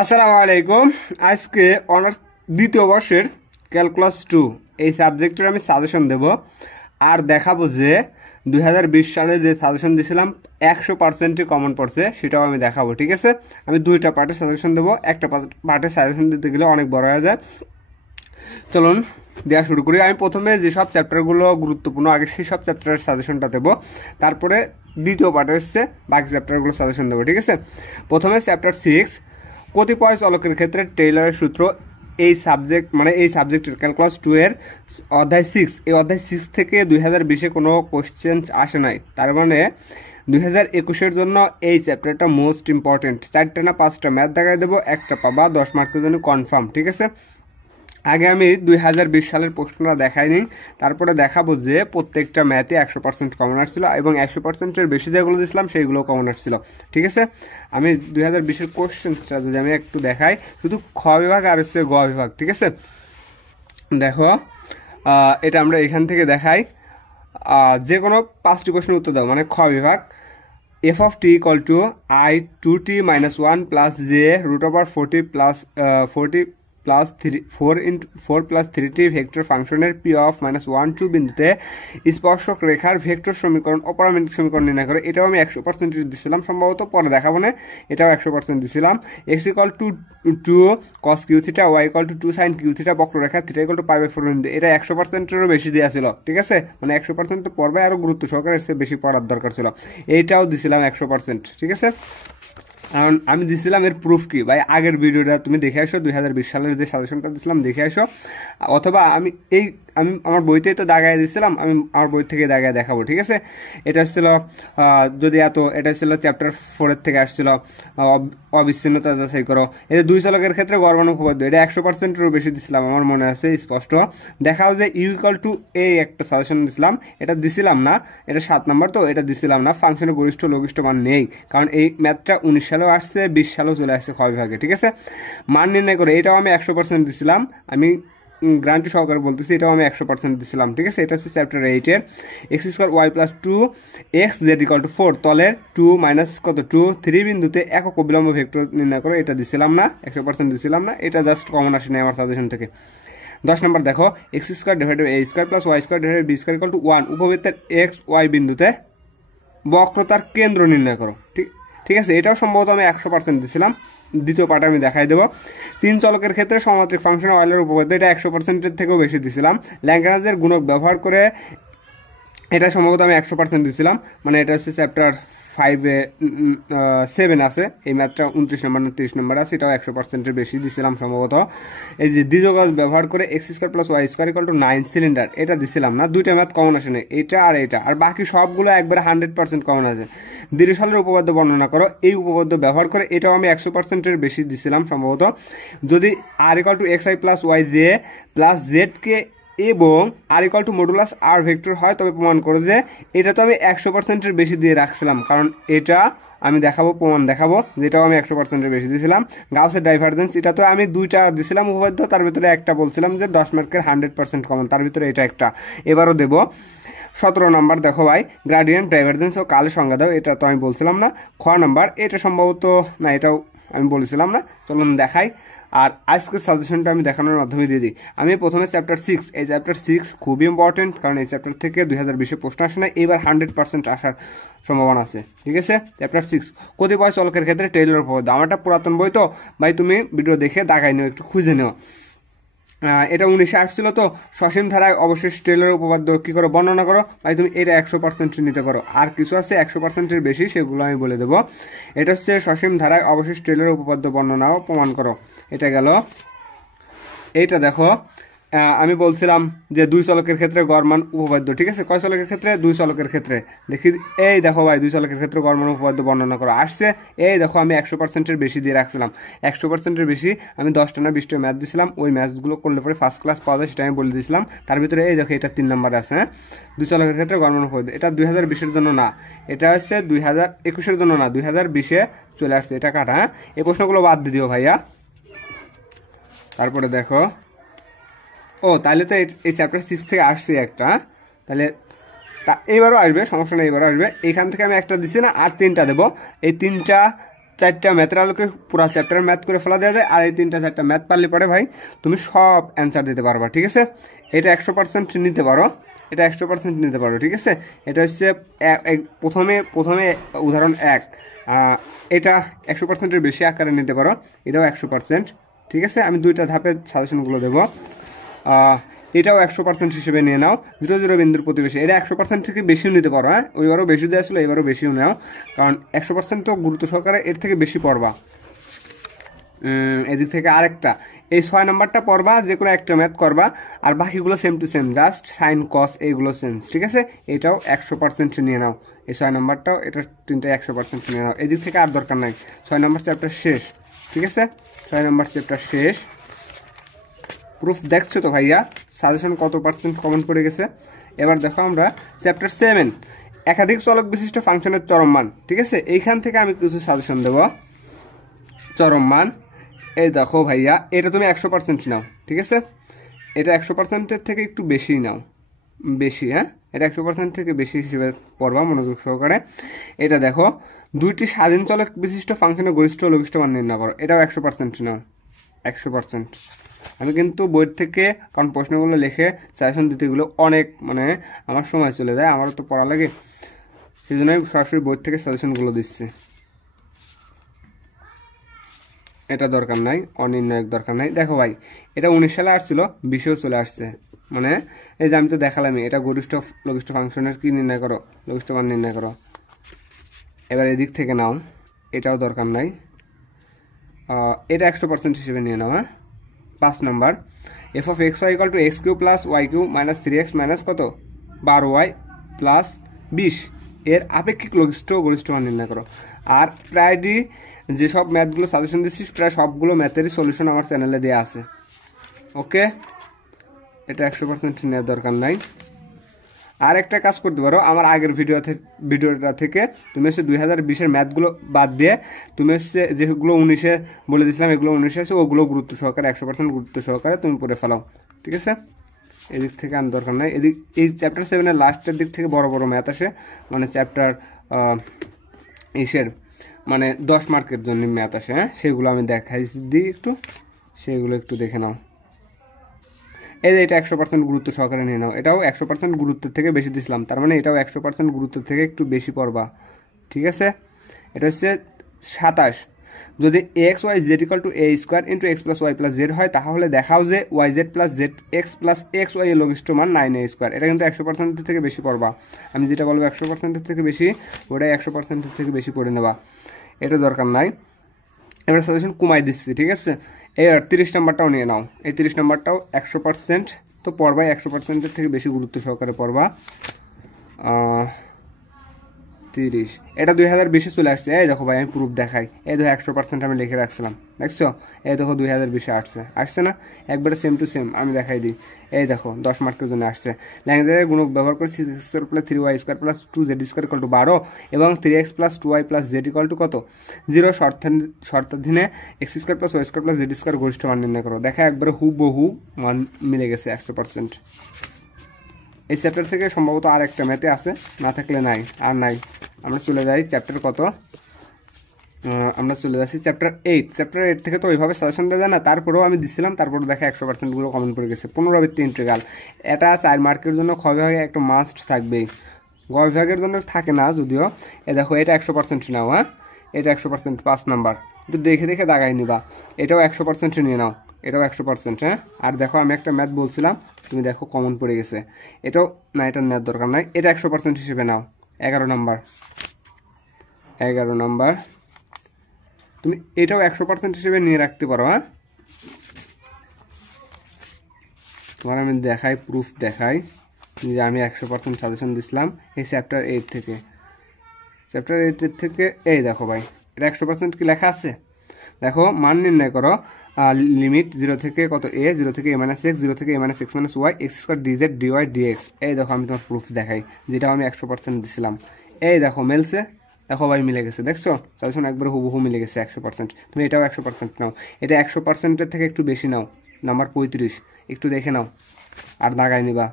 আসসালামু আলাইকুম। আজকে অনার্স দ্বিতীয় বর্ষের ক্যালকুলাস 2 এই সাবজেক্টের আমি সাজেশন দেব আর দেখাবো যে 2020 সালে যে সাজেশন দিয়েছিলাম 100%ই কমন পড়ছে, সেটাও আমি দেখাবো। ঠিক আছে, আমি দুইটা পার্টে সাজেশন দেবো। একটা পার্টে সাজেশন দিতে গেলে অনেক বড় হয়ে যায়। চলুন দেওয়া শুরু করি। আমি প্রথমে যেসব চ্যাপ্টারগুলো গুরুত্বপূর্ণ আগে সেই সব চ্যাপ্টারের সাজেশনটা দেবো, তারপরে দ্বিতীয় পার্টে হচ্ছে বাকি চ্যাপ্টারগুলো সাজেশন দেবো। ঠিক আছে, প্রথমে চ্যাপ্টার 6 কতিপয় চলকের ক্ষেত্রে টেইলরের সূত্র। এই সাবজেক্টের ক্যালকুলাস 2 এর অধ্যায় 6, এই অধ্যায় 6 থেকে 2020-এ কোনো কোশ্চেন আসে নাই, তার মানে 2021-এর জন্য এই চ্যাপ্টারটা মোস্ট ইম্পর্টেন্ট। 4টা না 5টা ম্যাথ দেখাই দেবো, একটা পাবা 10 মার্কের জন্য কনফার্ম। ঠিক আছে, আগে আমি 2020 সালের প্রশ্নটা দেখাইনি, তারপরে দেখাবো যে প্রত্যেকটা ম্যাথে 100% কমন আসছিল এবং 100%-এর বেশি যেগুলো দিয়েছিলাম সেইগুলো কমন আসছিল। ঠিক আছে, আমি 2020-এর কোশ্চেনটা যদি আমি একটু দেখাই, শুধু খ বিভাগ আর হচ্ছে গ বিভাগ। ঠিক আছে, দেখো এটা আমরা এখান থেকে দেখাই। যে কোনো 5টি প্রশ্নের উত্তর দাও, মানে খ বিভাগ। f of t equal to I 2t minus 1 plus j root over 40 plus 4 plus 3t vector ফাংশনের p of minus 1 2 বিন্দুতে স্পর্শক রেখার ভেক্টর সমীকরণ ও পারমাণবিক সমীকরণ নির্ণয় করে। এটাও আমি 100% দিছিলাম, সম্ভবত পরে দেখাবো না। এটাও 100% দিছিলাম। x equal to 2 cos q theta, y equal to 2 sin q theta, বক্ররেখা theta equal to pi by 4 বিন্দু। এটা 100%-এরও বেশি দেওয়া ছিল। ঠিক আছে, মানে 100% তো পড়বে, আরো গুরুত্ব সহকারে বেশি পড়ার দরকার ছিল। এইটাও দিছিলাম 100%। ঠিক আছে, কারণ আমি দিছিলাম এর প্রুফ কি ভাই, আগের ভিডিওটা তুমি দেখে আসো, 2020 সালের যে সাজেশনটা দিছিলাম দেখে আসো, অথবা আমি আমার বইতেই তো দাগায় দিছিলাম, আমি আমার বই থেকে দাগায় দেখাবো। ঠিক আছে, এটা ছিল এটা ছিল চ্যাপ্টার 4-এর থেকে আসছিল, অবিচ্ছিন্নতা যাচাই করো। এটা দুই চলকের ক্ষেত্রে গড় উপপাদ্য, এটা 100%-এরও বেশি দিছিলাম, আমার মনে আছে স্পষ্ট। দেখাও যে ইউ ইকুয়াল টু এই একটা সাজেশন দিছিলাম, এটা দিছিলাম না, এটা 7 নম্বর, তো এটা দিছিলাম না। ফাংশনের গরিষ্ঠ লঘিষ্ঠ মান নেই, কারণ এই ম্যাথটা 19 সালেও আসছে, 20 সালেও চলে আসছে খ বিভাগে। ঠিক আছে, মান নির্ণয় করে এটাও আমি 100% দিছিলাম, আমি গ্রান্টি সহকারে বলতেছি, এটাও আমি 100% দিছিলাম। ঠিক আছে, এটা হচ্ছে চ্যাপ্টার 8-এর x square y plus 2 x z equal to 4 তলের 2 মাইনাস 3 বিন্দুতে একক অবিলম্ব ভেক্টর নির্ণয় করে। এটা দিছিলাম না, 100% দিছিলাম না, এটা জাস্ট কমন আসেনি আমার সাজেশন থেকে। 10 নম্বর দেখো, x square divided a square plus y square divided b square equal to 1 উপবৃত্তের এক্স ওয়াই বিন্দুতে বক্রতার কেন্দ্র নির্ণয় করো। ঠিক আছে, এটাও সম্ভবত আমি 100% দিছিলাম। দ্বিতীয় পার্টে আমি দেখাই দেবো। 3 চলকের ক্ষেত্রে সমাত্রিক ফাংশন অয়েলের উপপাদ্য, এটা 100%-এর থেকেও বেশি দিছিলাম। ল্যাগ্রাঞ্জের গুণক ব্যবহার করে, এটা সম্ভবত আমি 100% দিছিলাম, মানে এটা হচ্ছে চ্যাপ্টার 7 আছে, এই ম্যাথটা 29 নম্বর না 30 নম্বর আছে, এটাও 100%-এর বেশি দিছিলাম সম্ভবত। এই যে দ্বিযোগজ ব্যবহার করে x square plus y square equal to 9 cylinder, এটা দিছিলাম না। দুইটা ম্যাথ কমন আসে না, এটা আর এটা, আর বাকি সবগুলো একবারে 100% কমন আছে। দীর্ঘসালের উপপাদ্য বর্ণনা করো, এই উপপাদ্য ব্যবহার করে, এটাও আমি 100%-এর বেশি দিছিলাম সম্ভবত। যদি r equal to x i plus y j plus z কে এবং r equal to modulus r vector হয়, তবে প্রমাণ করে যে, এটা তো আমি 100%-এর বেশি দিয়ে রাখছিলাম, কারণ এটা আমি দেখাবো, প্রমাণ দেখাবো, যেটাও আমি 100%-এর বেশি দিয়েছিলাম। গাউসের ডাইভারজেন্স, এটা তো আমি দুইটা দিছিলাম উপপাদ্য, তার ভিতরে একটা বলছিলাম যে 10 মার্কের 100% কমন, তার ভিতরে এটা একটা, এবারও দেবো। 17 নম্বর দেখো ভাই, গ্রাডিয়েন্ট ডাইভারজেন্স ও কালের সংজ্ঞা দাও, এটা তো আমি বলছিলাম না। খ নম্বর, এটা সম্ভবত না, এটাও আমি বলেছিলাম না। চলুন দেখাই, আর আজকের সাজেশনটা আমি দেখানোর মাধ্যমে দিয়ে দিই। আমি প্রথমে চ্যাপ্টার 6, এই চ্যাপ্টার 6 খুবই ইম্পর্টেন্ট, কারণ এই চ্যাপ্টার থেকে 2020-এ প্রশ্ন আসে না, এবার 100% আসার সম্ভাবনা আছে। ঠিক আছে, চ্যাপ্টার 6 কতিপয় চলকের ক্ষেত্রে টেইলর উপপাদ্য। আমারটা পুরাতন বই, তো ভাই তুমি ভিডিও দেখে দাগাই নিও, একটু খুঁজে নিও। এটা 19-এ আসছিল, তো সসীম ধারায় অবশেষ টেইলরের উপপাদ্য কি করে বর্ণনা করো ভাই, তুমি এটা 100% নিতে পারো। আর কিছু আছে 100%-এর বেশি, সেগুলো আমি বলে দেবো। এটা হচ্ছে সসীম ধারায় অবশেষ টেইলরের উপপাদ্য বর্ণনাও প্রমাণ করো, এটা গেল। এইটা দেখো, আমি বলছিলাম যে 2 চলকের ক্ষেত্রে গড় মান উপপাদ্য। ঠিক আছে, কয় চলকের ক্ষেত্রে? 2 চলকের ক্ষেত্রে। দেখি, এই দেখো ভাই, 2 চলকের ক্ষেত্রে গড় মান উপপাদ্য বর্ণনা করা আসছে। এই দেখো, আমি 100%-এর বেশি দিয়ে রাখছিলাম, 100%-এর বেশি। আমি 10টা না 20টা ম্যাথ দিয়েছিলাম, ওই ম্যাথগুলো করলে পরে ফার্স্ট ক্লাস পাওয়া যায়, সেটা আমি বলে দিয়েছিলাম। তার ভিতরে এই দেখো, এটা 3 নম্বরে আছে। হ্যাঁ, 2 চলকের ক্ষেত্রে গড় মান উপপাদ্য, এটা 2020-এর জন্য না, এটা হচ্ছে 2021-এর জন্য না, 2020-এ চলে আসছে, এটা কাটা। হ্যাঁ, এই প্রশ্নগুলো বাদ দিয়ে দিও ভাইয়া। তারপরে দেখো, ও তাহলে তো এই চ্যাপ্টার 6 থেকে আসছে একটা, তাহলে এইবারও আসবে, সমস্যা নেই, এইবারও আসবে। এইখান থেকে আমি একটা দিছি না, আর 3টা দেবো। এই 3টা চারটা ম্যাথের আলোকে পুরো চ্যাপ্টার ম্যাথ করে ফেলা দেওয়া যায়, আর এই 3-4টা ম্যাথ পারলে পরে ভাই তুমি সব অ্যান্সার দিতে পারবা। ঠিক আছে, এটা 100% নিতে পারো, এটা 100% নিতে পারো। ঠিক আছে, এটা হচ্ছে প্রথমে উদাহরণ 1, এটা 100%-এর বেশি আকারে নিতে পারো, এটাও 100%। ঠিক আছে, আমি 2টা ধাপের সাজেশনগুলো দেবো। এটাও 100% হিসেবে নিয়ে নাও। 0 0 বিন্দুর প্রতিবেশী, এটা 100% থেকে বেশিও নিতে পারো। হ্যাঁ, ওইবারও বেশি দেওয়া ছিল, এবারও বেশিও নাও, কারণ 100% তো গুরুত্ব সহকারে এর থেকে বেশি পড়বা। এদিক থেকে আরেকটা, এই 6 নম্বরটা পড়বা, যে কোনো একটা ম্যাথ করবা, আর বাকিগুলো same to same, just sign কস এইগুলো চেঞ্জ। ঠিক আছে, এটাও 100% নিয়ে নাও, এই 6 নম্বরটাও, এটা 3টাই 100% নিয়ে নাও। এদিক থেকে আর দরকার নাই, 6 নম্বর চ্যাপ্টার শেষ। ঠিক আছে, 6 নম্বর চ্যাপ্টার শেষ। প্রুফ দেখছো তো ভাইয়া, সাজেশন কত পার্সেন্ট কমেন্ট করে গেছে। এবার দেখো আমরা চ্যাপ্টার 7, একাধিক চলক বিশিষ্ট ফাংশনের চরম মান। ঠিক আছে, এইখান থেকে আমি কিছু সাজেশন দেব। চরম মান, এই দেখো ভাইয়া, এটা তুমি 100% নাও। ঠিক আছে, এটা 100%-এর থেকে একটু বেশি নাও, বেশি। হ্যাঁ, এটা 100% থেকে বেশি হিসেবে পড়বা মনোযোগ সহকারে। এটা দেখো, 2টি স্বাধীন চলক বিশিষ্ট ফাংশনের গরিষ্ঠ ও লঘিষ্ঠ মান নির্ণয় করো, এটাও 100% নাও, 100%। আমি কিন্তু বই থেকে, কারণ প্রশ্নগুলো লিখে সাজেশন দিতে গেলে অনেক মানে আমার সময় চলে যায়, আমারও তো পড়া লাগে, সেই জন্য আমি সরাসরি বই থেকে সাজেশনগুলো দিচ্ছি। এটা দরকার নাই, অনির্ণায়ক দরকার নাই। দেখো ভাই, এটা 19 সালে আসছিল, 20-এও চলে আসছে। মানে এই যে আমি তো দেখালামই, এটা গরিষ্ঠ লঘিষ্ঠ ফাংশনের কি নির্ণয় করো, লঘিষ্ঠ মান নির্ণয় করো। এবার এদিক থেকে নাও, এটাও দরকার নাই, এটা 100% হিসেবে নিয়ে নাও। হ্যাঁ, 5 number, f of x y equal to x cube plus y cube minus 3x minus কত 12y প্লাস 20 এর আপেক্ষিক লঘিষ্ঠ ও গরিষ্ঠ মান নির্ণয় করো। আর প্রায়ই যেসব ম্যাথগুলো সাজেশন দিচ্ছিস, প্রায় সবগুলো ম্যাথেরই সলিউশন আমার চ্যানেলে দেওয়া আছে। ওকে, এটা 100% নেওয়ার দরকার নাই। আর একটা কাজ করতে পারো, আমার আগের ভিডিওটা থেকে তুমি হচ্ছে 2020-এর ম্যাথগুলো বাদ দিয়ে তুমি হচ্ছে যেগুলো 19-এ বলে দিয়েছিলাম, এগুলো 19-এ আছে, ওগুলো গুরুত্ব সহকারে 100% গুরুত্ব সহকারে তুমি পড়ে ফেলাও। ঠিক আছে, এদিক থেকে আর দরকার নাই। এই চ্যাপ্টার 7-এর লাস্টের দিক থেকে বড় বড় ম্যাথ আসে, মানে চ্যাপ্টার মানে 10 মার্কের জন্য ম্যাথ আসে। হ্যাঁ, সেগুলো আমি দেখাই দিই একটু, সেগুলো একটু দেখে নাও। এই যে এটা 100% গুরুত্ব সহকারে নিয়ে নাও, এটাও 100% গুরুত্বের থেকে বেশি দিছিলাম, তার মানে এটাও 100% গুরুত্বের থেকে একটু বেশি পড়বা। ঠিক আছে, এটা হচ্ছে 27, যদি x y z equal to a square into x plus y plus z হয়, তাহলে দেখাও যে y z plus z x plus x y এর লঘিষ্ঠ মান 9a স্কোয়ার। এটা কিন্তু 100% থেকে বেশি পড়বা, আমি যেটা বলবো 100% থেকে বেশি, ওটাই 100% থেকে বেশি পড়ে নেবা, এটা দরকার নাই। এবার সাজেশন কমাই দিচ্ছি। ঠিক আছে, এই 30 নাম্বারটাও নিয়ে নাও, এই 30 নাম্বারটাও 100% তো পড়বাই, 100%-এর থেকে বেশি গুরুত্ব সহকারে পড়বা। 30, এটা 2020-এ চলে আসছে। এই দেখো ভাই, আমি প্রুফ দেখাই, এই দেখো 100% আমি লিখে রাখছিলাম, দেখছো, এই দেখো 2020-এ আসছে না, একবারে সেম টু সেম। আমি দেখাই দিই, এই দেখো 10 মার্কের জন্য আসছে। ল্যাঙ্গুয়েজের গুণক ব্যবহার করে 6x² plus 3y square plus 2z square equal to 12 এবং 3x plus 2y plus z equal to কত 0 শর্তাধীনে x square plus y square plus z square গরিষ্ঠ মান নির্ণয় করো। দেখা একবারে হুবহু মান মিলে গেছে 100%। এই চ্যাপ্টার থেকে সম্ভবত আর একটা ম্যাথে আছে, না থাকলে নাই, আর নাই। আমরা চলে যাই চ্যাপ্টার কত, আমরা চলে যাচ্ছি চ্যাপ্টার 8। চ্যাপ্টার 8 থেকে তো ওইভাবে সাজেশন দেওয়া যায় না, তারপরেও আমি দিচ্ছিলাম, তারপরে দেখা 100%গুলো কমেন্ট করে গেছে। পুনরাবৃত্তি ইন্টিগ্রাল, এটা 4 মার্কের জন্য খ বিভাগে একটা মাস্ট থাকবেই, গ বিভাগের জন্য থাকে না যদিও। এ দেখো, এটা 100% নাও। হ্যাঁ, এটা 100%, 5 নাম্বার, একটু দেখে দেখে দাগাই নিবা। এটাও 100% নিয়ে নাও, এটাও 100%। হ্যাঁ, আর দেখো আমি একটা ম্যাথ বলছিলাম, তুমি দেখো কমন পড়ে গেছে, এটাও না, এটা নেওয়ার দরকার নাই, এটা 100% হিসেবে নাও। 11 নাম্বার, 11 নাম্বার তুমি এটাও 100% হিসেবে নিয়ে রাখতে পারো। হ্যাঁ, তোমার আমি দেখাই, প্রুফ দেখাই যে আমি 100% সাজেশন দিছিলাম এই চ্যাপ্টার 8 থেকে। চ্যাপ্টার 8 থেকে এই দেখো ভাই, এটা 100% কি লেখা আছে, দেখো মান নির্ণয় করো, লিমিট 0 থেকে কত a, 0 থেকে a মাইনাস এক্স, 0 থেকে a minus x minus y, x square dz dy dx. এই দেখো আমি তোমার প্রুফ দেখাই, যেটা আমি 100% দিছিলাম। এই দেখো মেলছে, দেখো ভাই মিলে গেছে, দেখছো সাজেশন একবার হুবহু মিলে গেছে 100%। তুমি এটাও 100% নাও, এটা 100%-এর থেকে একটু বেশি নাও, নাম্বার 35, একটু দেখে নাও আর দাগাই নিবা।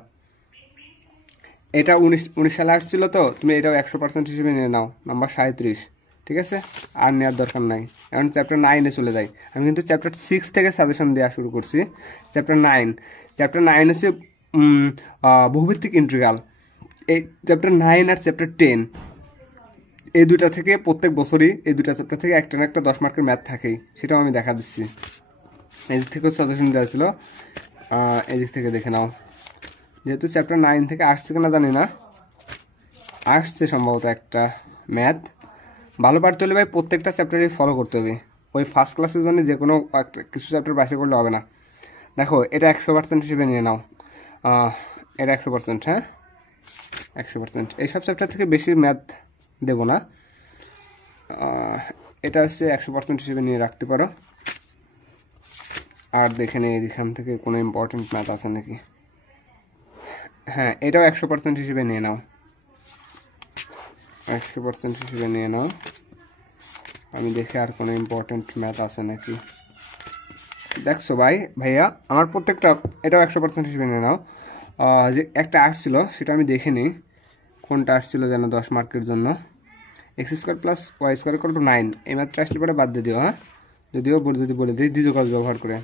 এটা 19 সালে আসছিল তো, তুমি এটাও 100% হিসেবে নিয়ে নাও, নাম্বার 37। ঠিক আছে, আর নেওয়ার দরকার নাই। এখন চ্যাপ্টার 9-এ চলে যাই। আমি কিন্তু চ্যাপ্টার 6 থেকে সাজেশন দেওয়া শুরু করছি। চ্যাপ্টার 9 হচ্ছে বহুভিত্তিক ইন্টিগ্রাল। এই চ্যাপ্টার 9 আর চ্যাপ্টার 10 এই দুটা থেকে প্রত্যেক বছরই এই দুটা চ্যাপ্টার থেকে একটা না একটা 10 মার্কের ম্যাথ থাকেই, সেটাও আমি দেখা দিচ্ছি। এই দিক থেকেও সাজেশন দেওয়া ছিল, এই দিক থেকে দেখে নাও। যেহেতু চ্যাপ্টার 9 থেকে আসছে কিনা জানি না, আসছে সম্ভবত একটা ম্যাথ। ভালো পারতে হলে ভাই প্রত্যেকটা চ্যাপ্টারই ফলো করতে হবে। ওই ফার্স্ট ক্লাসের জন্য যে কোনো কিছু চ্যাপ্টার বাসে করলে হবে না। দেখো এটা 100% হিসেবে নিয়ে নাও, এটা 100%, হ্যাঁ 100%। এইসব চ্যাপ্টার থেকে বেশি ম্যাথ দেবো না, এটা হচ্ছে 100% হিসেবে নিয়ে রাখতে পারো। আর দেখে নিই এখান থেকে কোনো ইম্পর্টেন্ট ম্যাথ আছে নাকি। হ্যাঁ, এটাও 100% হিসেবে নিয়ে নাও, 100% হিসেবে নিয়ে নাও। আমি দেখে আর কোনো ইম্পর্টেন্ট ম্যাথ আছে নাকি। দেখছো ভাইয়া আমার প্রত্যেকটা, এটাও 100% হিসেবে নিয়ে নাও। যে একটা আসছিল সেটা আমি দেখে নিই, কোনটা আসছিল যেন 10 মার্কের জন্য। x² + y² = 9, এই ম্যাথটা আসলে পরে বাদ দিয়ে দিও। হ্যাঁ, যদি বলে দিই ডিজিটাল ব্যবহার করে।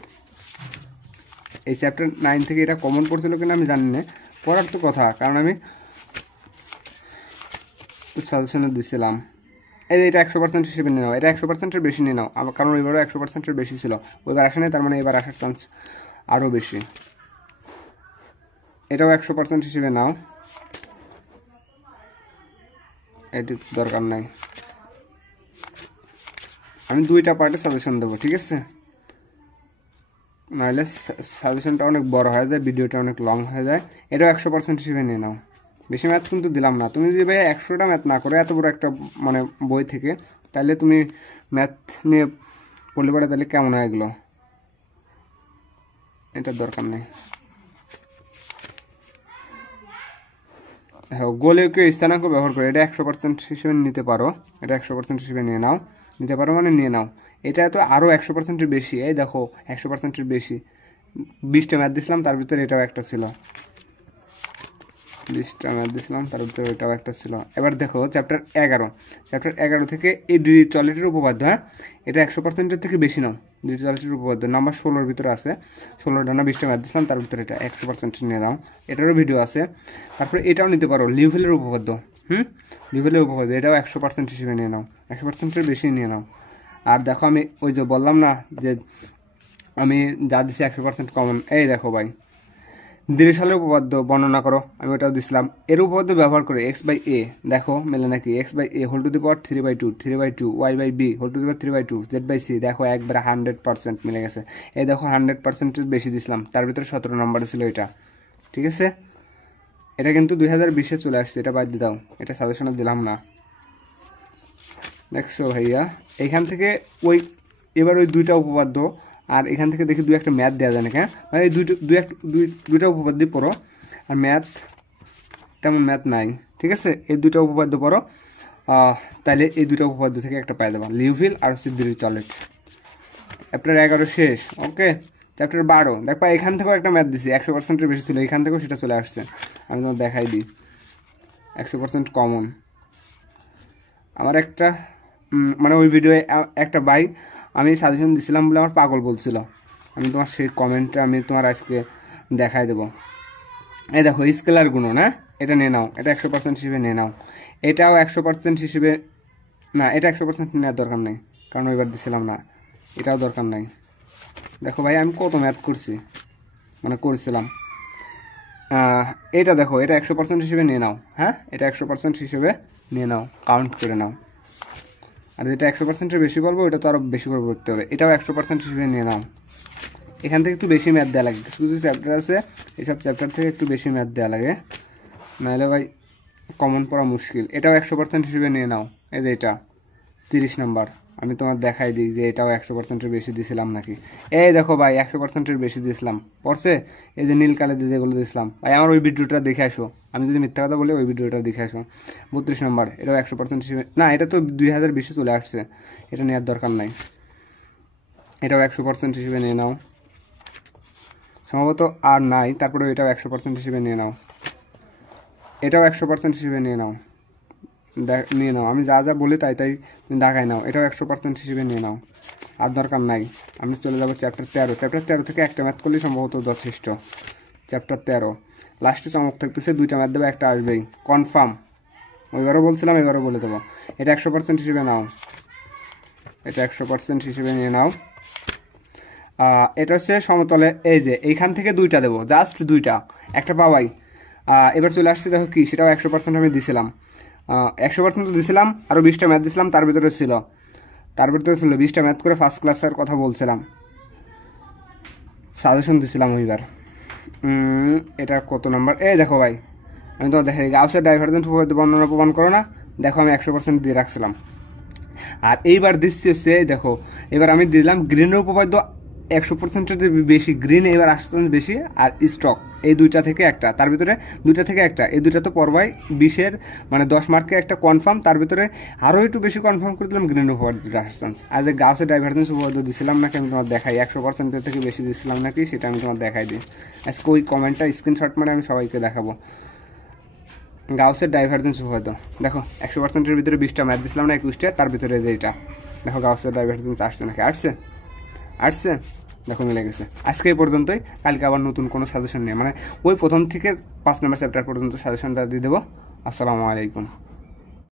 এই চ্যাপ্টার 9 থেকে এটা কমন পড়ছিল কিনা আমি জানি না, পড়ার তো কথা, কারণ আমি সাজেশনে দিছিলাম। এটা 100% হিসেবে নিয়ে নাও, এটা 100%-এর বেশি নিয়ে নাও, কারণ এবারও 100%-এর বেশি ছিল, ওইবার আসে নাই, তার মানে এবার আসার চান্স আরও বেশি। এটাও 100% হিসেবে নাও, এটি দরকার নাই। আমি দুইটা পার্টে সাজেশন দেবো, ঠিক আছে, নাহলে সাজেশনটা অনেক বড় হয়ে যায়, ভিডিওটা অনেক লং হয়ে যায়। এটাও 100% হিসেবে নিয়ে নাও। বেশি ম্যাথ কিন্তু দিলাম না। তুমি যদি ভাই 100টা ম্যাথ না করে এত বড় একটা মানে বই থেকে, তাহলে তুমি ম্যাথ নিয়ে পড়লে পড়ে তাহলে কেমন হয় এগুলো, এটার দরকার নেই। হ্যাঁ, গোলকীয় স্থানাঙ্ক ব্যবহার করে এটা 100% হিসেবে নিতে পারো, এটা 100% হিসেবে নিয়ে নাও, নিতে পারো মানে নিয়ে নাও। এটা তো আরও 100%-এর বেশি, এই দেখো 100%-এর বেশি। 20টা ম্যাথ দিছিলাম, তার ভিতরে এটাও একটা ছিল। 20টা ম্যাথ দিছিলাম, তার ভিতরে এটাও একটা ছিল। এবার দেখো চ্যাপ্টার 11 থেকে এই ডিরিচলেটের উপপাদ্য, হ্যাঁ এটা 100%-এর থেকে বেশি নাও। ডিরিচলেটের উপপাদ্য নাম্বার 16-র ভিতরে আছে, 16টা না 20টা ম্যাথ দিছিলাম, তার ভিতরে এটা 100% নিয়ে নাও, এটারও ভিডিও আছে। তারপরে এটাও নিতে পারো, লিউভিলের উপপাদ্য, লিউভিলের উপপাদ্য, এটাও 100% হিসেবে নিয়ে নাও, 100%-এর বেশি নিয়ে নাও। আর দেখো আমি ওই যে বললাম না যে আমি যা দিছি 100% কমন, এই দেখো ভাই ডিরিচলের উপপাদ্য বর্ণনা করো, আমি ওটাও দিছিলাম। এর উপপাদ্য ব্যবহার করে x/a, দেখো মেলে নাকি, x/a whole to the power 3/2, y/b whole to the power 3/2, z/c দেখো একবারে 100% মিলে গেছে। এই দেখো 100%-এর বেশি দিছিলাম, তার ভিতরে 17 নম্বরে ছিল এটা, ঠিক আছে। এটা কিন্তু 2020-এ চলে আসছে, এটা বাদ দিয়ে দাও, এটা সাজেশনে দিলাম না। দেখছো ভাইয়া, এইখান থেকে এবার ওই দুইটা উপপাদ্য, আর এখান থেকে দেখি 2-একটা ম্যাথ দেওয়া যায় নাকি। হ্যাঁ, এই দুইটা উপপাদ্য পড়ো, আর ম্যাথ তেমন ম্যাথ নাই, ঠিক আছে। এই দুইটা উপপাদ্য পড়ো, তাহলে এই দুইটা উপপাদ্য থেকে একটা পাই দেবা, লিউভিল আর হচ্ছে ডিরিচলেট। চ্যাপ্টার 11 শেষ, ওকে। চ্যাপ্টার 12 দেখবা, এখান থেকেও একটা ম্যাথ দিছি, 100%-এর বেশি ছিল, এখান থেকেও সেটা চলে আসছে। আমি তোমার দেখাই দিই, 100% কমন। আমার একটা মানে ওই ভিডিওয়ে একটা ভাই আমি সাজেশন দিছিলাম বলে আমার পাগল বলছিল, আমি তোমার সেই কমেন্টটা আমি তোমার আজকে দেখাই দেবো। এই দেখো স্কেলার গুণন, হ্যাঁ এটা নিয়ে নাও, এটা 100% হিসেবে নিয়ে নাও। এটাও 100% হিসেবে না, এটা 100% নেওয়ার দরকার নেই, কারণ ওইবার দিছিলাম না, এটাও দরকার নাই। দেখো ভাই আমি কত ম্যাথ করছি, মানে করেছিলাম। এটা দেখো, এটা 100% হিসেবে নিয়ে নাও, হ্যাঁ এটা 100% হিসেবে নিয়ে নাও, কাউন্ট করে নাও। আর যেটা 100%-এর বেশি বলবো ওটা তো আরও বেশি করে করতে হবে, এটাও 100% হিসেবে নিয়ে নাও। এখান থেকে একটু বেশি ম্যাথ দেওয়া লাগে, কিছু কিছু চ্যাপ্টার আছে এইসব চ্যাপ্টার থেকে একটু বেশি ম্যাথ দেওয়া লাগে, নাহলে ভাই কমন পড়া মুশকিল। এটাও 100% হিসেবে নিয়ে নাও, এই যে এটা 30 নাম্বার, আমি তোমার দেখাই দিই যে এটাও 100%-এর বেশি দিয়েছিলাম নাকি। এই দেখো ভাই 100%-এর বেশি দিয়েছিলাম, পড়ছে। এই যে নীল কালে দিয়ে যেগুলো দিয়েছিলাম ভাই, আমার ওই ভিডিওটা দেখে আসো, আমি যদি মিথ্যা কথা বলি ওই ভিডিওটা দেখে আসো। 32 নাম্বার, এটাও 100% হিসেবে না, এটা তো 2020-এ চলে আসছে, এটা নেওয়ার দরকার নাই। এটাও 100% হিসেবে নিয়ে নাও, সম্ভবত আর নাই, তারপরে এটাও 100% হিসেবে নিয়ে নাও, এটাও 100% হিসেবে নিয়ে নাও। নিয়ে নাও, আমি যা যা বলি তাই তাই দেখাই নাও, এটাও 100% হিসেবে নিয়ে নাও, আর দরকার নাই। আমি চলে যাবো চ্যাপ্টার 13। চ্যাপ্টার 13 থেকে একটা ম্যাথ করলেই সম্ভবত যথেষ্ট। চ্যাপ্টার 13 লাস্টে চমক থাকতেছে, 2টা ম্যাথ দেবো, একটা আসবেই কনফার্ম। ওইবারও বলছিলাম, এবারও বলে দেবো। এটা 100% হিসেবে নাও, এটা 100% হিসেবে নিয়ে নাও। এটা হচ্ছে সমতলে, এই যে এইখান থেকে 2টা দেবো, জাস্ট 2টা, একটা পাওয়াই। এবার চলে আসছে, দেখো কি, সেটাও 100% আমি দিছিলাম। 100% তো দিছিলাম, আরও 20টা ম্যাথ দিছিলাম, তার ভিতরে ছিল 20টা ম্যাথ করে ফার্স্ট ক্লাসের কথা বলছিলাম, সাজেশন দিছিলাম ওইবার। এটা কত নাম্বার, এই দেখো ভাই, আমি তো দেখাই গাউসের ডাইভারজেন্স উপপাদ্য বর্ণনা প্রমাণ করো না, দেখো আমি 100% দিয়ে রাখছিলাম। আর এইবার দিচ্ছি হচ্ছে, দেখো এবার আমি দিলাম গ্রিনের উপপাদ্য 100%-এর বেশি, গ্রিন এবার 80% বেশি, আর স্টক এই 2টা থেকে একটা, তার ভিতরে 2টা থেকে একটা, এই 2টা তো পড়বাই 20-এর মানে 10 মার্কে একটা কনফার্ম, তার ভিতরে আরও একটু বেশি কনফার্ম করে দিলাম গ্রিন উপপাদ্যটা 80%। আর যে গাউসের ডাইভারজেন্স উপপাদ্য দিছিলাম নাকি আমি তোমার দেখাই, 100%-এর থেকে বেশি দিছিলাম নাকি সেটা আমি তোমার দেখাই দিই। আজকে ওই কমেন্টটা স্ক্রিনশট মানে আমি সবাইকে দেখাবো। গাউসের ডাইভারজেন্স উপপাদ্য দেখো, 100%-এর ভিতরে 20টা ম্যাথ দিছিলাম না 21টা, তার ভিতরে এইটা দেখো গাউসের ডাইভারজেন্স আসছে নাকি, আসছে দেখো, মিলে গেছে। আজকে এই পর্যন্তই, কালকে আবার নতুন কোনো সাজেশন নেই, মানে ওই প্রথম থেকে 5 নম্বর চ্যাপ্টার পর্যন্ত সাজেশনটা দিয়ে দেবো। আসসালামু আলাইকুম।